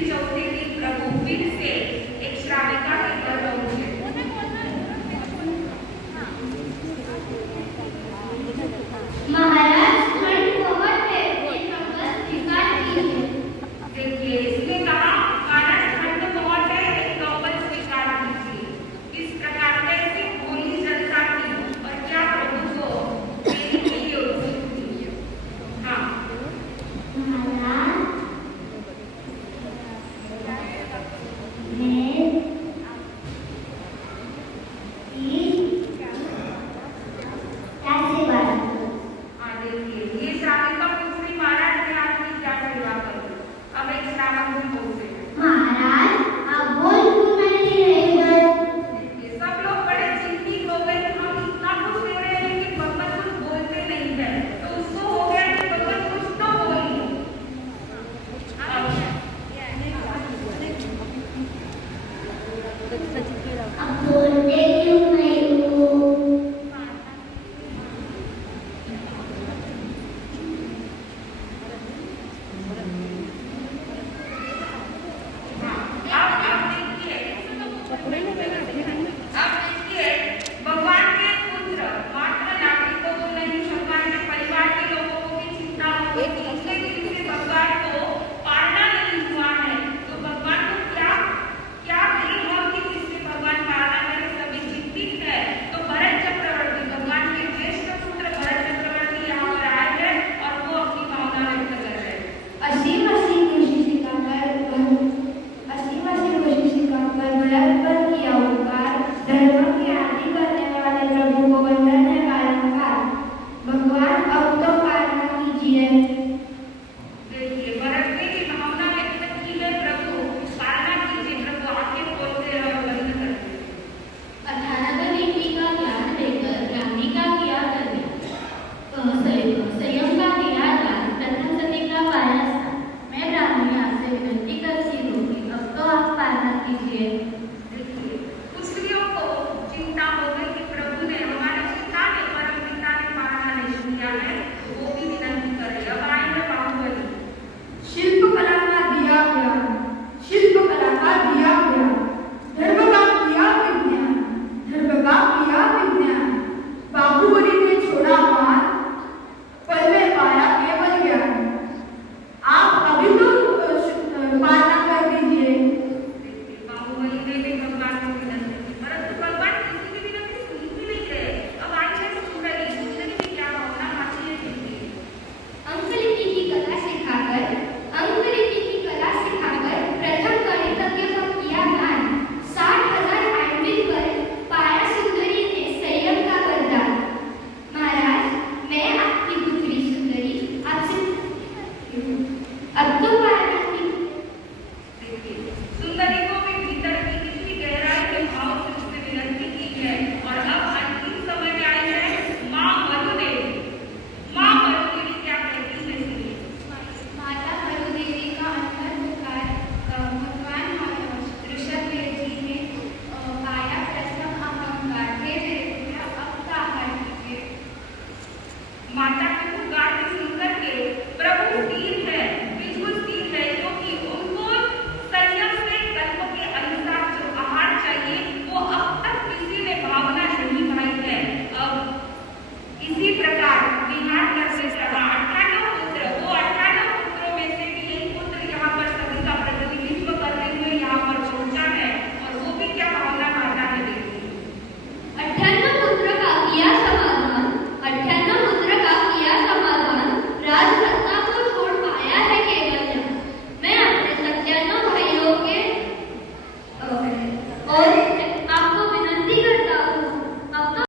दिन चौथे दिन प्रभु फिर से एक श्राविका के घर पहुंचे। महाराज ठंड बहुत है, एक कपड़ा स्वीकार कीजिए। देखिए इसने कहा महाराज ठंड बहुत है, एक कपड़ा स्वीकार कीजिए। इस प्रकार कैसे भोली जनता की और क्या प्रभु को मेरी प्रिय उत्सुक थी। हाँ महाराज मैं क्या सेवा करूं? हाँ देखिए ये श्राविका पूछ रही महाराज मैं आपकी क्या सेवा करूं। अब एक श्रावक भी बोलते हैं महाराज आप बोल क्यों नहीं रहे हो? सब लोग बड़े चिंतित हो गए कि हम इतना कुछ दे रहे हैं लेकिन भगवान कुछ बोलते नहीं है। तो उसको हो गया कि भगवान कुछ तो बोलिए। अब